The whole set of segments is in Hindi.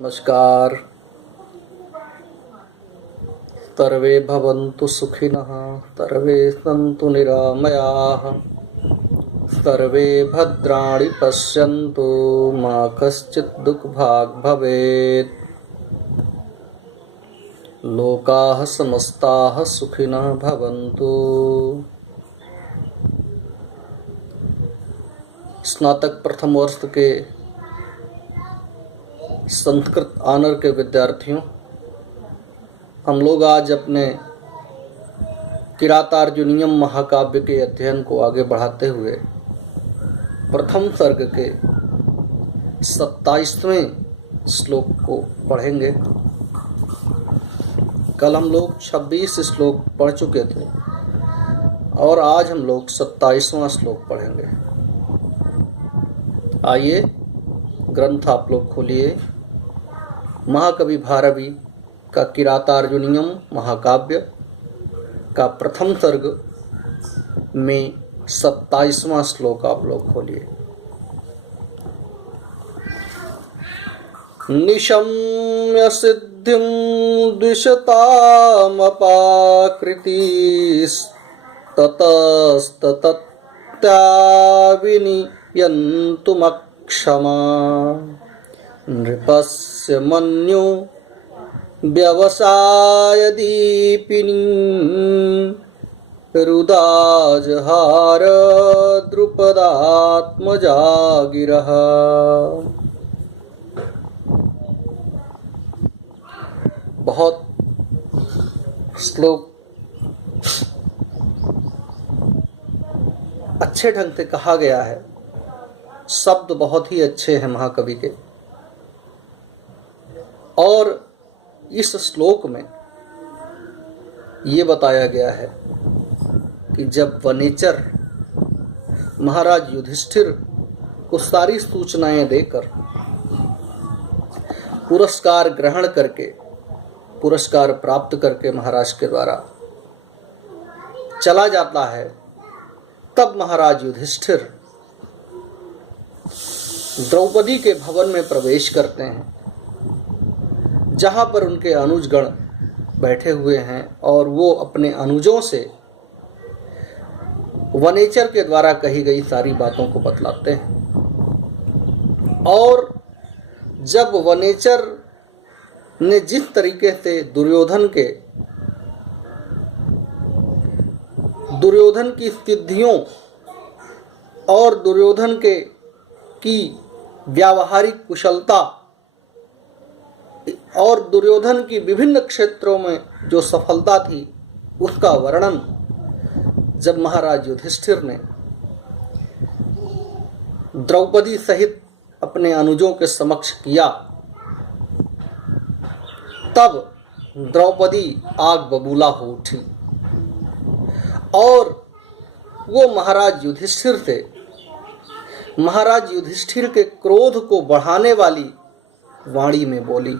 नमस्कार। सर्वे भवन्तु सुखिनः, सर्वे सन्तु निरामयाः, सर्वे भद्राणि पश्यन्तु मा कश्चित् दुःखभाग् भवेत्। लोकाः समस्ताः सुखिनः भवन्तु। स्नातक प्रथम वर्ष के संस्कृत ऑनर के विद्यार्थियों, हम लोग आज अपने किरातार्जुनीयम महाकाव्य के अध्ययन को आगे बढ़ाते हुए प्रथम सर्ग के 27वें श्लोक को पढ़ेंगे। कल हम लोग 26 श्लोक पढ़ चुके थे और आज हम लोग 27वां श्लोक पढ़ेंगे। आइए ग्रंथ आप लोग खोलिए। महाकवि भारवी का किरातार्जुनीयम महाकाव्य का प्रथम सर्ग में 27वां श्लोक आप लोग खोलिए। निशम्य सिद्धिं द्विषतामपाकृतिस्ततस्ततत्याविनियन्तुमक्षमा नृपस्य मन्यो व्यवसायदीपिनी रुदाजहार द्रुपदात्मजा गिरः। बहुत श्लोक अच्छे ढंग से कहा गया है। शब्द बहुत ही अच्छे हैं महाकवि के। और इस श्लोक में ये बताया गया है कि जब वनेचर महाराज युधिष्ठिर को सारी सूचनाएं देकर पुरस्कार ग्रहण करके, पुरस्कार प्राप्त करके महाराज के द्वारा चला जाता है, तब महाराज युधिष्ठिर द्रौपदी के भवन में प्रवेश करते हैं, जहां पर उनके अनुजगण बैठे हुए हैं और वो अपने अनुजों से वनेचर के द्वारा कही गई सारी बातों को बतलाते हैं। और जब वनेचर ने जिस तरीके से दुर्योधन की सिद्धियों और दुर्योधन की व्यावहारिक कुशलता और दुर्योधन की विभिन्न क्षेत्रों में जो सफलता थी, उसका वर्णन जब महाराज युधिष्ठिर ने द्रौपदी सहित अपने अनुजों के समक्ष किया, तब द्रौपदी आग बबूला हो उठी और वो महाराज युधिष्ठिर के क्रोध को बढ़ाने वाली वाणी में बोली।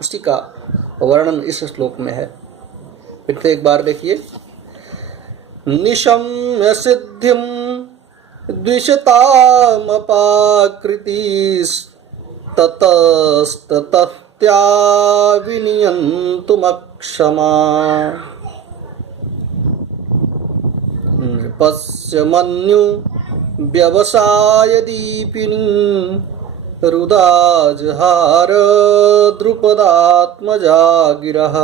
उसी का वर्णन इस श्लोक में है। फिर से एक बार देखिए। निशम्य सिद्धिं द्विषतामपाकृतिस्ततस्ततत्याविनियन्तुमक्षमा नृपस्य मन्यु व्यवसायदीपिनी रुदाजहार द्रुपदात्मजा गिरः।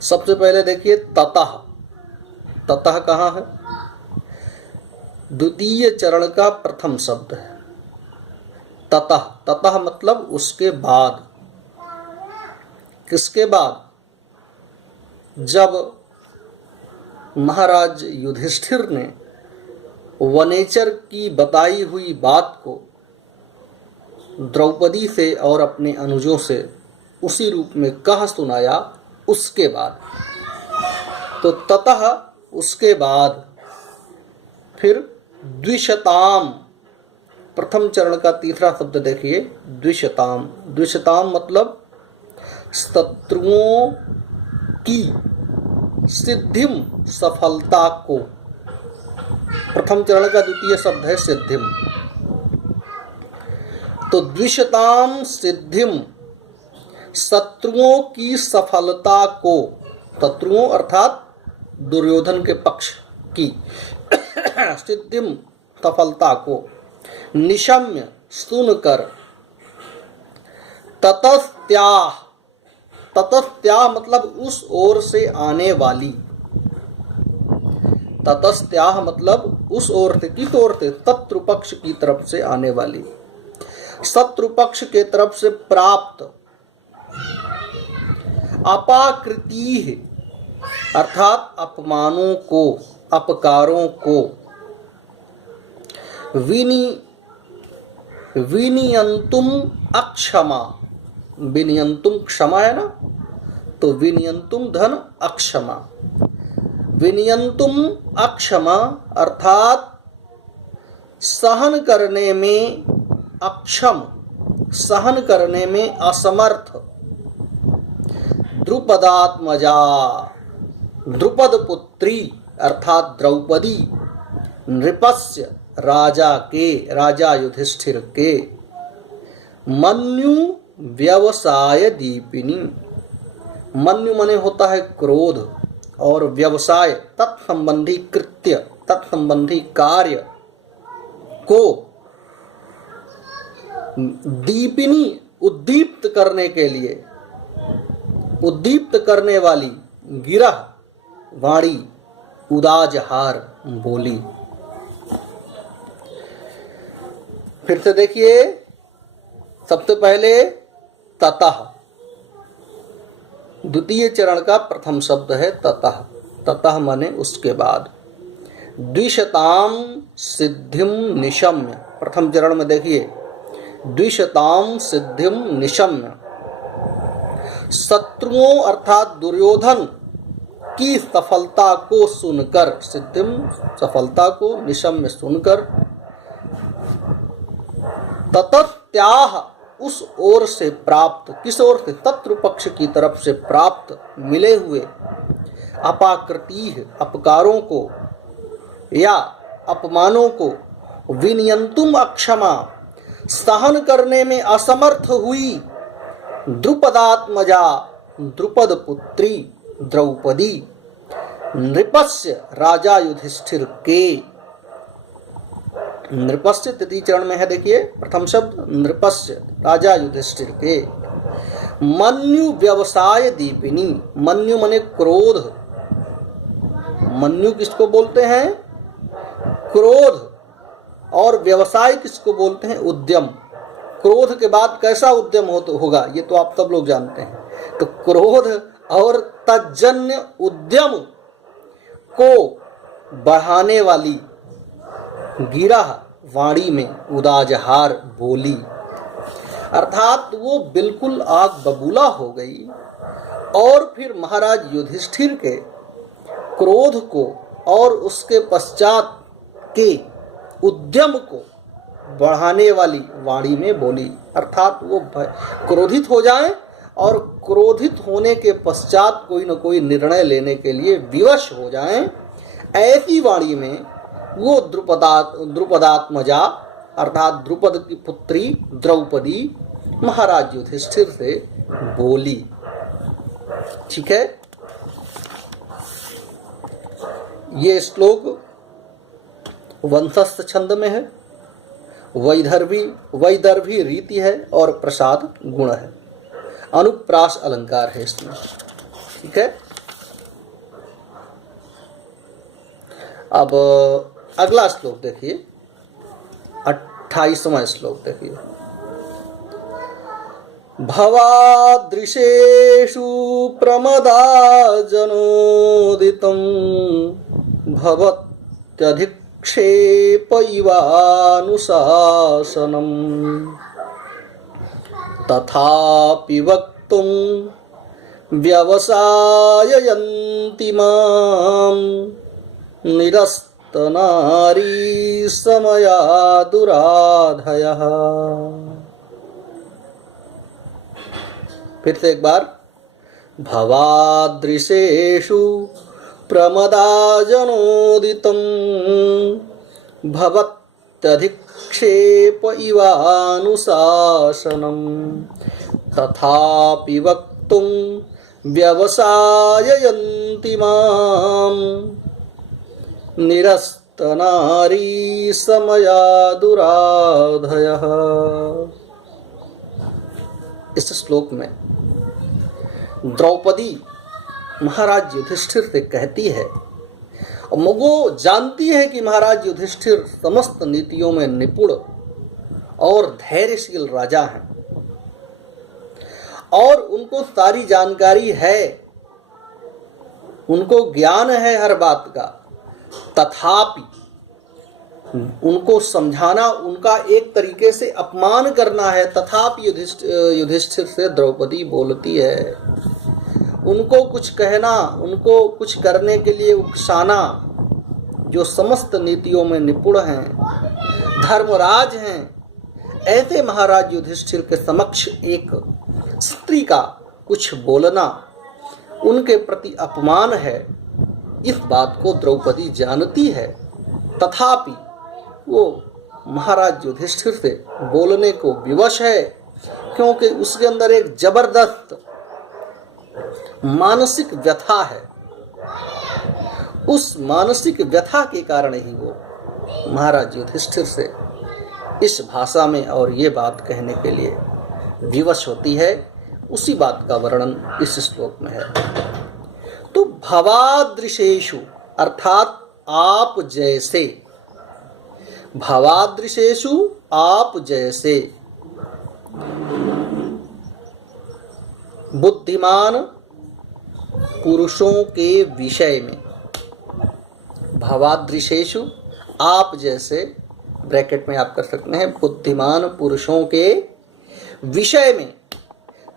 सबसे पहले देखिए ततः। ततः कहाँ है? द्वितीय चरण का प्रथम शब्द है ततः। ततः मतलब उसके बाद। किसके बाद? जब महाराज युधिष्ठिर ने वनेचर की बताई हुई बात को द्रौपदी से और अपने अनुजों से उसी रूप में कह सुनाया, उसके बाद। तो ततः उसके बाद। फिर द्विशताम, प्रथम चरण का तीसरा शब्द देखिए, द्विशताम। द्विशताम मतलब शत्रुओं की सिद्धिम, सफलता को। प्रथम चरण का द्वितीय शब्द है सिद्धिम। तो द्विषताम सिद्धिम, शत्रुओं की सफलता को, शत्रुओं अर्थात दुर्योधन के पक्ष की सिद्धिम सफलता को, निशम्य सुनकर, ततस्त्याह, ततस्त्याह मतलब उस ओर से आने वाली, ततस्त्याह मतलब उस ओर से, किस ओर से, शत्रु पक्ष की तरफ से आने वाली, शत्रु पक्ष के तरफ से प्राप्त अपाकृति अर्थात अपमानों को, अपकारों को, विनियंतुम अक्षमा, विनियंतुम क्षमा है ना, तो विनियंतुम धन अक्षमा, विनियंतुम अक्षमा अर्थात सहन करने में अक्षम, सहन करने में असमर्थ, द्रुपदात्मजा, द्रुपद पुत्री अर्थात द्रौपदी, नृपस्य राजा के, राजा युधिष्ठिर के, मन्यु व्यवसाय दीपिनी, मन्यु मने होता है क्रोध, और व्यवसाय तत्संबंधी कृत्य, तत्संबंधी कार्य को दीपिनी उद्दीप्त करने के लिए, उद्दीप्त करने वाली गिरह वाणी, उदाजहार बोली। फिर से देखिए, सबसे पहले ततः, द्वितीय चरण का प्रथम शब्द है ततः, ततः माने उसके बाद। द्विशताम सिद्धिम निशम्य, प्रथम चरण में देखिए, द्विशताम सिद्धिम निशम्य, शत्रुओं अर्थात दुर्योधन की सफलता को सुनकर, सिद्धिम सफलता को, निशम्य सुनकर, ततस्त्याह उस ओर से प्राप्त, किस ओर से, शत्रु पक्ष की तरफ से प्राप्त मिले हुए अपाकृति अपकारों को या अपमानों को, विनियंतुम अक्षमा सहन करने में असमर्थ हुई, द्रुपदात्मजा द्रुपद पुत्री द्रौपदी, नृपस्य राजा युधिष्ठिर के, नृपस्य तृतीय चरण में है, देखिए प्रथम शब्द नृपस्य राजा युधिष्ठिर के, मन्यु व्यवसाय दीपिनी, मन्यु मने क्रोध, मन्यु किसको बोलते हैं, क्रोध, और व्यवसाय किसको बोलते हैं, उद्यम। क्रोध के बाद कैसा उद्यम होगा ये तो आप सब लोग जानते हैं। तो क्रोध और तज्जन्य उद्यम को बढ़ाने वाली गिरह वाणी में, उदाजहार बोली, अर्थात वो बिल्कुल आग बबूला हो गई। और फिर महाराज युधिष्ठिर के क्रोध को और उसके पश्चात के उद्यम को बढ़ाने वाली वाणी में बोली, अर्थात वो क्रोधित हो जाएं और क्रोधित होने के पश्चात कोई न कोई निर्णय लेने के लिए विवश हो जाएं, ऐसी वाणी में वो द्रुपदात्मजा अर्थात द्रुपद की पुत्री द्रौपदी महाराज युधिष्ठिर से बोली। ठीक है, ये श्लोक वंशस्थ छंद में है, वैदर्भी रीति है और प्रसाद गुण है, अनुप्रास अलंकार है इसमें। ठीक है, अब अगला श्लोक देखिए, 28वां श्लोक देखिए। भवादृशेषु प्रमदाजनोदितं भवत्यधिक्षेप इवानुशासनम् तथापि वक्तुं व्यवसाययन्ति मां निरस्तनारी समया दुराधयः। फिर से एक बार, भवादृशेषु प्रमदाजनोदितं भवत्यधिक्षेप प्रत्यधिक्षेप इवानुशासनम् तथापि वक्तुं व्यवसाययन्ति माम् निरस्तनारी समया दुराधयः। इस श्लोक में द्रौपदी महाराज युधिष्ठिर से कहती है, और वो जानती है कि महाराज युधिष्ठिर समस्त नीतियों में निपुण और धैर्यशील राजा हैं और उनको सारी जानकारी है, उनको ज्ञान है हर बात का। तथापि उनको समझाना उनका एक तरीके से अपमान करना है। तथापि युधिष्ठिर से द्रौपदी बोलती है, उनको कुछ कहना, उनको कुछ करने के लिए उकसाना, जो समस्त नीतियों में निपुण हैं, धर्मराज हैं, ऐसे महाराज युधिष्ठिर के समक्ष एक स्त्री का कुछ बोलना उनके प्रति अपमान है। इस बात को द्रौपदी जानती है, तथापि वो महाराज युधिष्ठिर से बोलने को विवश है, क्योंकि उसके अंदर एक जबरदस्त मानसिक व्यथा है। उस मानसिक व्यथा के कारण ही वो महाराज युधिष्ठिर से इस भाषा में और ये बात कहने के लिए विवश होती है। उसी बात का वर्णन इस श्लोक में है। तो भवादृशेषु अर्थात आप जैसे, भवादृशेषु आप जैसे बुद्धिमान पुरुषों के विषय में, भवादृशेषु आप जैसे ब्रैकेट में आप कर सकते हैं बुद्धिमान पुरुषों के विषय में,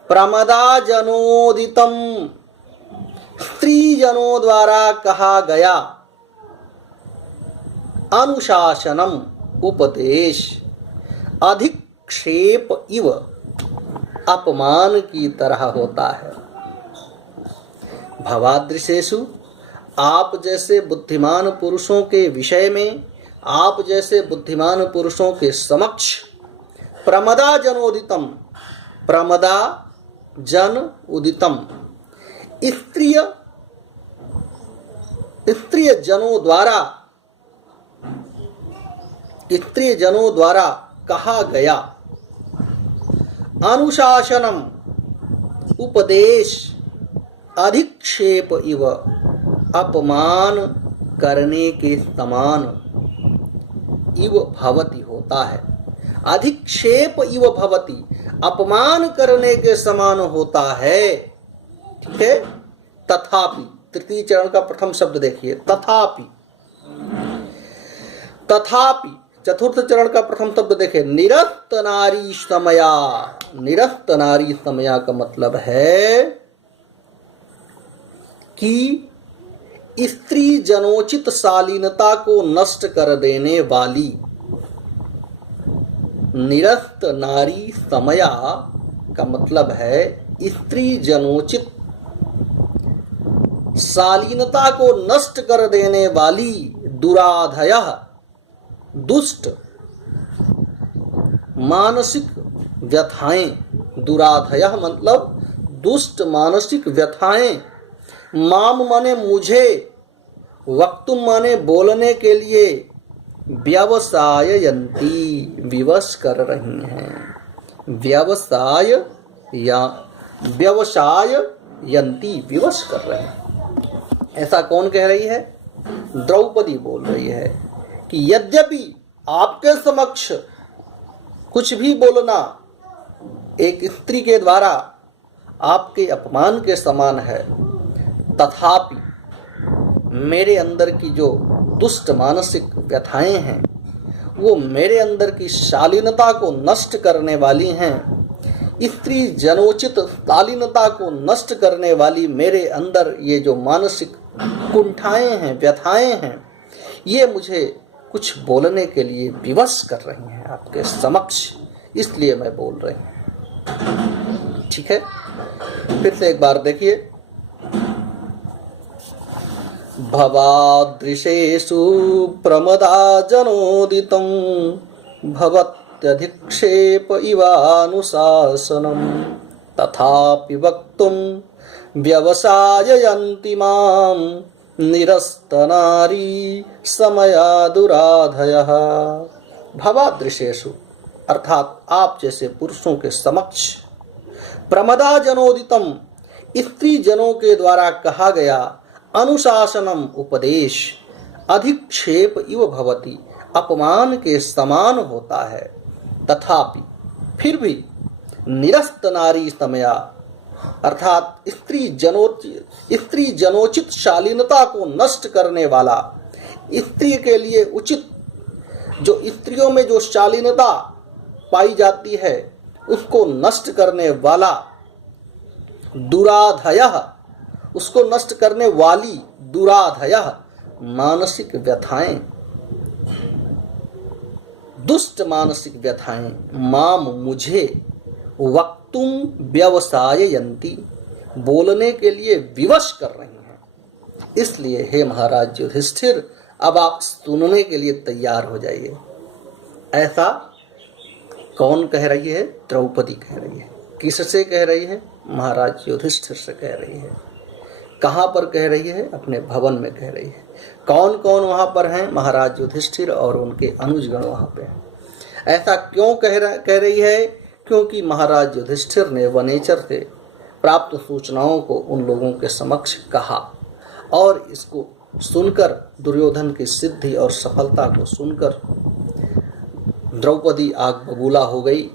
प्रमदा जनोदितम स्त्री जनों द्वारा कहा गया अनुशासनम उपदेश अधिक्षेप इव अपमान की तरह होता है। भवादृशेषु आप जैसे बुद्धिमान पुरुषों के विषय में, आप जैसे बुद्धिमान पुरुषों के समक्ष, प्रमदा जनोदितम, प्रमदा जन उदितम, स्त्रीय जनों द्वारा कहा गया अनुशासनम उपदेश अधिक्षेप इव अपमान करने के समान इव भवति होता है। अधिक्षेप इव भवति अपमान करने के समान होता है। ठीक है। तथापि तृतीय चरण का प्रथम शब्द देखिए, तथापि। तथापि चतुर्थ चरण का प्रथम शब्द देखिए, निरस्त नारी समया। निरस्त नारी समया का मतलब है कि स्त्री जनोचित शालीनता को नष्ट कर देने वाली। निरस्त नारी समया का मतलब है स्त्री जनोचित शालीनता को नष्ट कर देने वाली, दुराधयः दुष्ट मानसिक व्यथाएं। दुराधयः मतलब दुष्ट मानसिक व्यथाएं। माम माने मुझे, वक्तुम माने बोलने के लिए, व्यवसाययन्ति विवश कर रही हैं। व्यवसाय या व्यवसाययन्ति विवश कर रहे हैं। ऐसा कौन कह रही है? द्रौपदी बोल रही है कि यद्यपि आपके समक्ष कुछ भी बोलना एक स्त्री के द्वारा आपके अपमान के समान है, तथापि मेरे अंदर की जो दुष्ट मानसिक व्यथाएं हैं वो मेरे अंदर की शालीनता को नष्ट करने वाली हैं। स्त्री जनोचित शालीनता को नष्ट करने वाली मेरे अंदर ये जो मानसिक कुंठाएं हैं, व्यथाएं हैं, ये मुझे कुछ बोलने के लिए विवश कर रही हैं आपके समक्ष, इसलिए मैं बोल रही हूं। ठीक है। फिर से एक बार देखिए, भवादृशेषु प्रमदाजनोदितं भवत्यधिक्षेप इवानुशासनं तथापि वक्तुं व्यवसाययन्ति मां निरस्तनारी समया दुराधयः। भवादृशेषु अर्थात आप जैसे पुरुषों के समक्ष प्रमदाजनोदितम स्त्री जनों के द्वारा कहा गया अनुशासनम उपदेश अधिक्षेप इव भवति अपमान के समान होता है। तथापि फिर भी निरस्त नारी समया अर्थात स्त्री जनोचित शालीनता को नष्ट करने वाला, स्त्री के लिए उचित जो स्त्रियों में जो शालीनता पाई जाती है उसको नष्ट करने वाला, दुराधयः उसको नष्ट करने वाली, दुराधयः मानसिक व्यथाएं, दुष्ट मानसिक व्यथाएं, माम मुझे, वक्तुम व्यवसाययन्ति बोलने के लिए विवश कर रही हैं। इसलिए हे महाराज युधिष्ठिर अब आप सुनने के लिए तैयार हो जाइए। ऐसा कौन कह रही है? द्रौपदी कह रही है। किससे कह रही है? महाराज युधिष्ठिर से कह रही है। कहाँ पर कह रही है? अपने भवन में कह रही है। कौन कौन वहाँ पर हैं? महाराज युधिष्ठिर और उनके अनुजगण वहाँ पे हैं। ऐसा क्यों कह रही है? क्योंकि महाराज युधिष्ठिर ने वनेचर से प्राप्त सूचनाओं को उन लोगों के समक्ष कहा और इसको सुनकर दुर्योधन की सिद्धि और सफलता को सुनकर द्रौपदी आग बबूला हो गई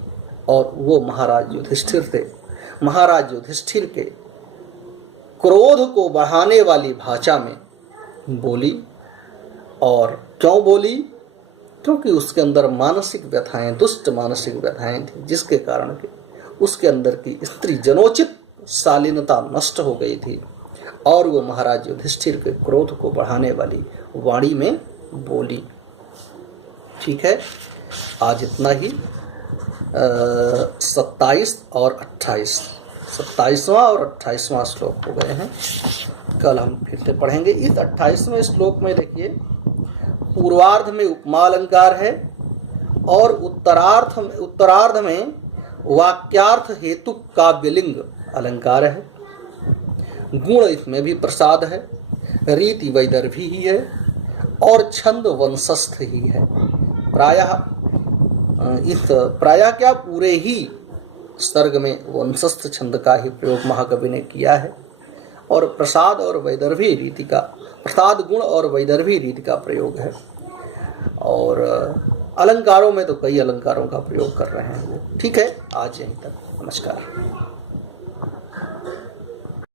और वो महाराज युधिष्ठिर के क्रोध को बढ़ाने वाली भाषा में बोली। और क्यों बोली? क्योंकि उसके अंदर मानसिक व्यथाएं, दुष्ट मानसिक व्यथाएं थी, जिसके कारण के उसके अंदर की स्त्री जनोचित शालीनता नष्ट हो गई थी और वो महाराज युधिष्ठिर के क्रोध को बढ़ाने वाली वाणी में बोली। ठीक है, आज इतना ही। 27 और 28, 27वां और 28वां श्लोक हो गए हैं। कल हम फिर से पढ़ेंगे। इस 28वें श्लोक में देखिए, पूर्वार्ध में उपमा अलंकार है और उत्तरार्ध में वाक्यार्थ हेतु काव्यलिंग अलंकार है। गुण इसमें भी प्रसाद है, रीति वैदर्भी ही है और छंद वंशस्थ ही है। प्रायः क्या पूरे ही सर्ग में वंशस्थ छंद का ही प्रयोग महाकवि ने किया है और प्रसाद और वैदर्भी रीति का, प्रसाद गुण और वैदर्भी रीति का प्रयोग है। और अलंकारों में तो कई अलंकारों का प्रयोग कर रहे हैं वो। ठीक है, आज यहीं तक। नमस्कार।